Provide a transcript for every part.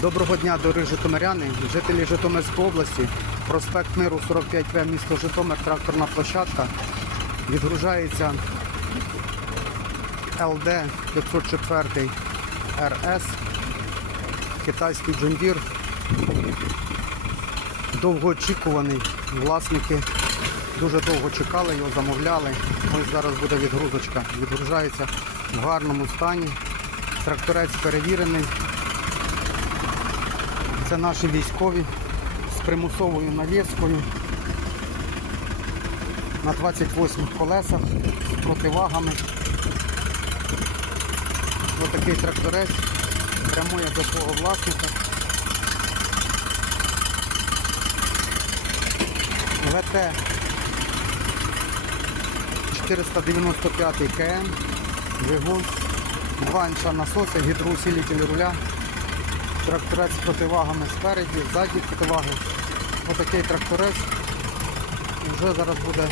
Доброго дня, дорогі житомиряни, жителі Житомирської області, проспект Миру 45В, місто Житомир, тракторна площадка. Відгружається ЛД 504 РС, китайський джундір. Довгоочікуваний. Власники дуже довго чекали, його замовляли. Ось зараз буде відгрузочка. Відгружається в гарному стані. Тракторець перевірений. Це наші військові з примусовою навіскою на 28 колесах з противагами. Ось такий тракторець прямує до свого власника. ГТ 495 КМ, двигун, два інча насоси, гідроусилитель руля. Тракторець з противагами спереді, ззаді противаги. Отакий тракторець. Вже зараз буде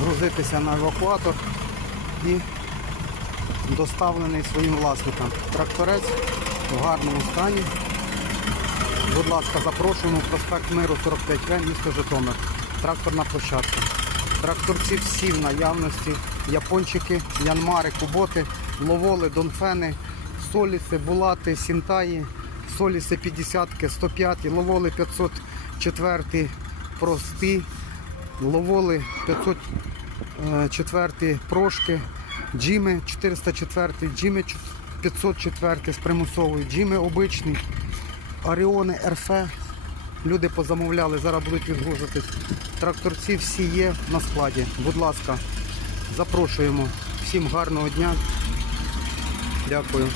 грузитися на евакуатор і доставлений своїм власникам. Тракторець в гарному стані. Будь ласка, запрошуємо проспект Миру 45В, місто Житомир. Тракторна площадка. Тракторці всі в наявності. Япончики, янмари, куботи, ловоли, донфени, соліси, булати, сінтаї, соліси 50, 105, ловоли 504 прості, ловоли 504 прошки, джими 404, джими 504 з примусовою, джими обичні, Оріони РФ. Люди позамовляли, зараз будуть відгружуватись. Тракторці всі є на складі. Будь ласка, запрошуємо. Всім гарного дня. Дякую.